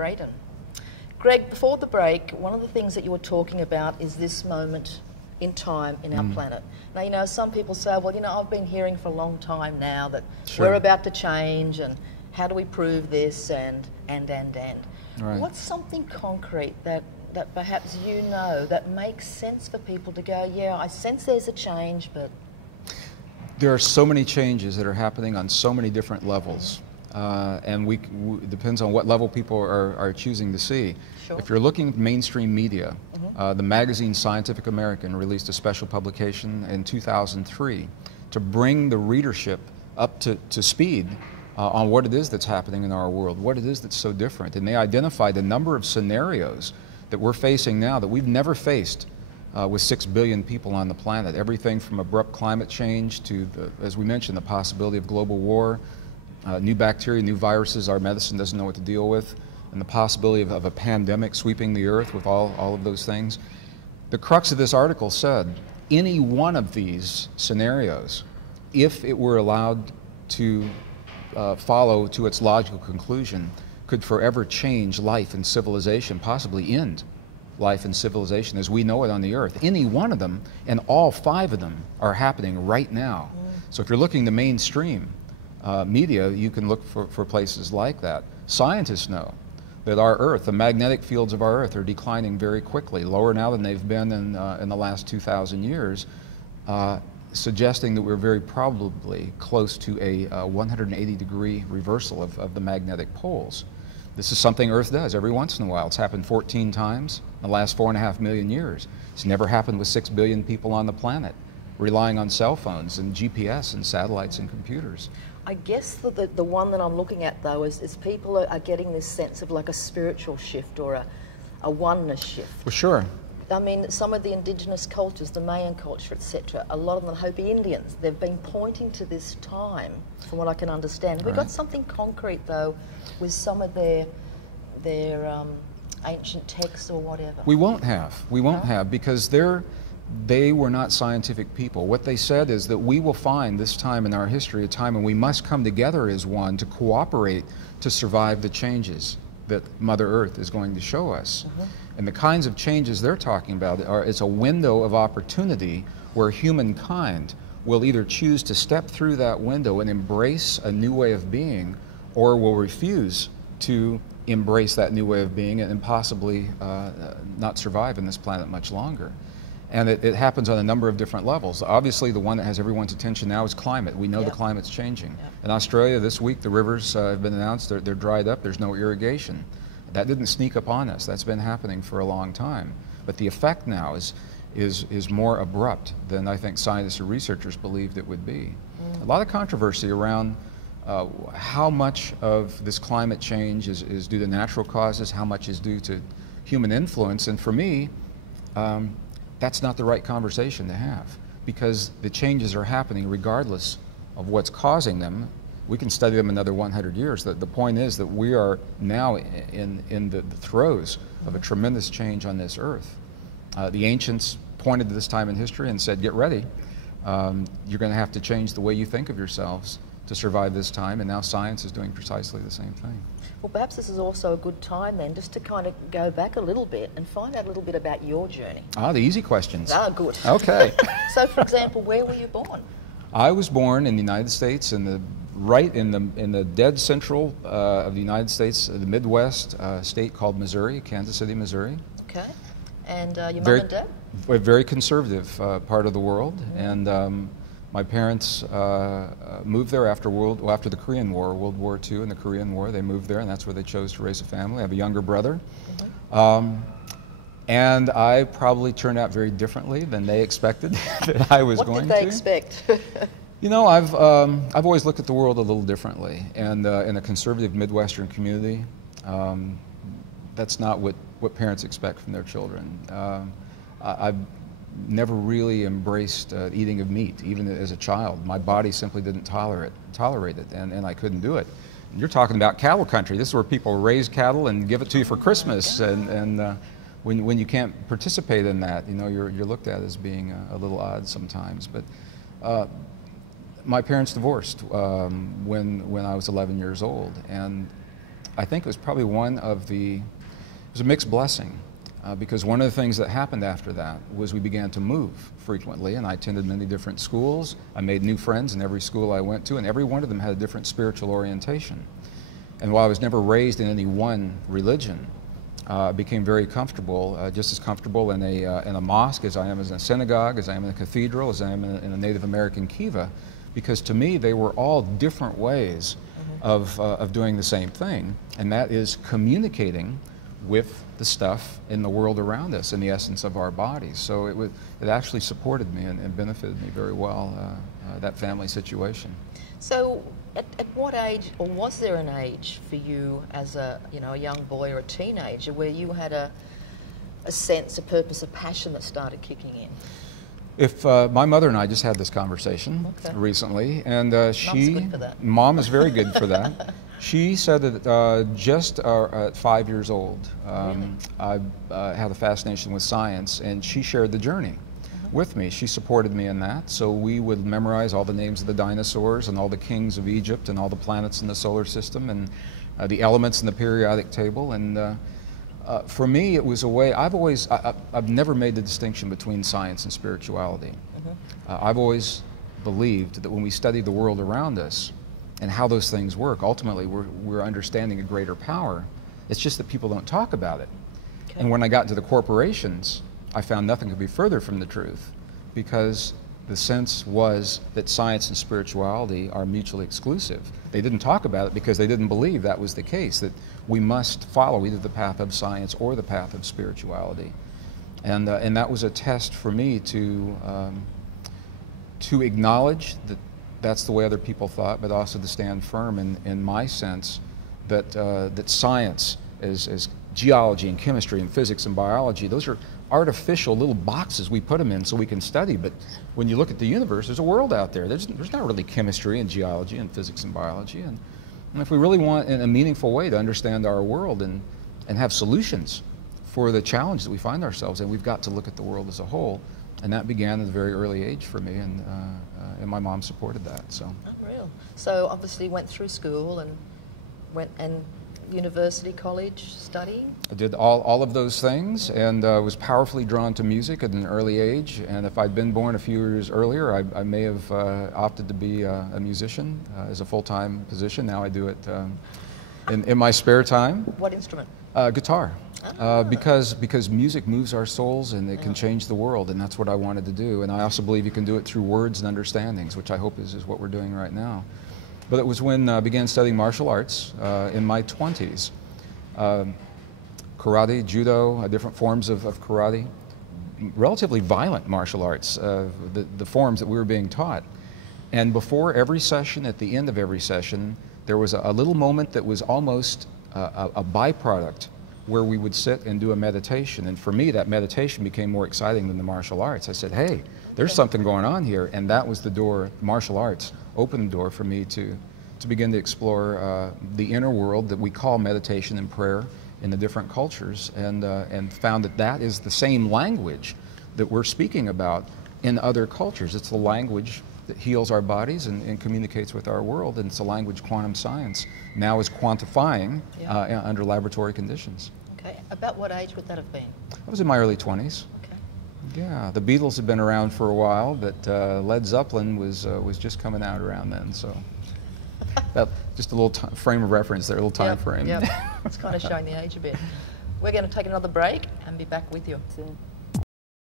Braden. Gregg, before the break, one of the things that you were talking about is this moment in time in our planet. Now, you know, some people say, well, you know, I've been hearing for a long time now that we're about to change, and how do we prove this, and. Right. What's something concrete that perhaps you know that makes sense for people to go, yeah, I sense there's a change, but... There are so many changes that are happening on so many different levels. And it depends on what level people are choosing to see. Sure. If you're looking at mainstream media, the magazine Scientific American released a special publication in 2003 to bring the readership up to speed on what it is that's happening in our world, what it is that's so different. And they identified a number of scenarios that we're facing now that we've never faced with 6 billion people on the planet. Everything from abrupt climate change to, as we mentioned, the possibility of global war, new bacteria, new viruses our medicine doesn't know what to deal with, and the possibility of a pandemic sweeping the earth with all of those things. The crux of this article said, any one of these scenarios, if it were allowed to follow to its logical conclusion, could forever change life and civilization, possibly end life and civilization as we know it on the earth. Any one of them, and all 5 of them are happening right now. So if you're looking to mainstream media, you can look for places like that. Scientists know that our Earth, the magnetic fields of our Earth, are declining very quickly, lower now than they've been in the last 2,000 years, suggesting that we're very probably close to a 180-degree reversal of the magnetic poles. This is something Earth does every once in a while. It's happened 14 times in the last 4.5 million years. It's never happened with 6 billion people on the planet, relying on cell phones and GPS and satellites and computers. I guess the one that I'm looking at, though, is people are getting this sense of like a spiritual shift or a oneness shift. For sure. I mean, some of the indigenous cultures, the Mayan culture, etc., a lot of them, the Hopi Indians, they've been pointing to this time, from what I can understand. We've got something concrete, though, with some of their ancient texts or whatever. We won't have. We won't have, because they were not scientific people. What they said is that we will find this time in our history a time when we must come together as one to cooperate to survive the changes that Mother Earth is going to show us. And the kinds of changes they're talking about it's a window of opportunity where humankind will either choose to step through that window and embrace a new way of being, or will refuse to embrace that new way of being and possibly not survive in this planet much longer. And it happens on a number of different levels. Obviously, the one that has everyone's attention now is climate. We know the climate's changing. In Australia this week, the rivers have been announced, they're dried up, there's no irrigation. That didn't sneak upon us. That's been happening for a long time. But the effect now is more abrupt than I think scientists or researchers believed it would be. A lot of controversy around how much of this climate change is due to natural causes, how much is due to human influence. And for me, that's not the right conversation to have, because the changes are happening regardless of what's causing them. We can study them another 100 years. The point is that we are now in the throes of a tremendous change on this earth. The ancients pointed to this time in history and said, get ready. You're going to have to change the way you think of yourselves to survive this time, and now science is doing precisely the same thing. Well, perhaps this is also a good time then just to kind of go back a little bit and find out a little bit about your journey. Ah, the easy questions. Ah, good. Okay. So, for example, where were you born? I was born in the United States, right in the dead central of the United States, the Midwest state called Missouri, Kansas City, Missouri. Okay. And your mom and dad? A very conservative part of the world, and my parents moved there after the Korean War, World War II and the Korean War. They moved there, and that's where they chose to raise a family. I have a younger brother. And I probably turned out very differently than they expected that I was going to. What did they expect? You know, I've always looked at the world a little differently, and in a conservative Midwestern community, that's not what parents expect from their children. I've never really embraced eating of meat, even as a child. My body simply didn't tolerate it, and I couldn't do it. And you're talking about cattle country. This is where people raise cattle and give it to you for Christmas, and when you can't participate in that, you know, you're looked at as being a little odd sometimes. But my parents divorced when I was 11 years old, and I think it was probably it was a mixed blessing. Because one of the things that happened after that was we began to move frequently, and I attended many different schools. I made new friends in every school I went to, and every one of them had a different spiritual orientation. And while I was never raised in any one religion, I became very comfortable, just as comfortable in a mosque as I am in a synagogue, as I am in a cathedral, as I am in a Native American kiva, because to me they were all different ways of doing the same thing, and that is communicating with the stuff in the world around us, in the essence of our bodies. So it actually supported me and benefited me very well, that family situation. So at what age, or was there an age for you as a young boy or a teenager where you had a sense, a purpose, a passion that started kicking in? If my mother and I just had this conversation recently, and Mom is very good for that. She said that just at 5 years old, I had a fascination with science, and she shared the journey with me. She supported me in that, so we would memorize all the names of the dinosaurs and all the kings of Egypt and all the planets in the solar system and the elements in the periodic table. And for me, it was a way, I've never made the distinction between science and spirituality. I've always believed that when we study the world around us and how those things work, ultimately we're understanding a greater power. It's just that people don't talk about it. And when I got into the corporations, I found nothing could be further from the truth, because the sense was that science and spirituality are mutually exclusive. They didn't talk about it because they didn't believe that was the case, that we must follow either the path of science or the path of spirituality. And that was a test for me to acknowledge that that's the way other people thought, but also to stand firm in my sense that science, as geology and chemistry and physics and biology, those are artificial little boxes we put them in so we can study. But when you look at the universe, there's a world out there. There's not really chemistry and geology and physics and biology. And if we really want, in a meaningful way, to understand our world and have solutions for the challenge that we find ourselves in, we've got to look at the world as a whole. And that began at a very early age for me, and my mom supported that. So. Unreal. So obviously went through school and university, college, studying? I did all of those things, and was powerfully drawn to music at an early age. And if I'd been born a few years earlier, I may have opted to be a musician as a full-time position. Now I do it in my spare time. What instrument? Guitar. Because music moves our souls, and it can change the world, and that's what I wanted to do. And I also believe you can do it through words and understandings, which I hope is what we're doing right now. But it was when I began studying martial arts in my 20s. Karate, judo, different forms of karate, relatively violent martial arts, the forms that we were being taught. And before every session, at the end of every session, there was a little moment that was almost a byproduct where we would sit and do a meditation. And for me, that meditation became more exciting than the martial arts. I said, hey, there's something going on here. And that was the door. Martial arts opened the door for me to begin to explore the inner world that we call meditation and prayer in the different cultures, and found that is the same language that we're speaking about in other cultures. It's the language that heals our bodies and communicates with our world, and it's a language quantum science now is quantifying under laboratory conditions. Okay. About what age would that have been? I was in my early 20s. Okay. Yeah, the Beatles had been around for a while, but Led Zeppelin was just coming out around then, so that just a little frame of reference there, a little time frame. Yeah, it's kind of showing the age a bit. We're going to take another break and be back with you soon.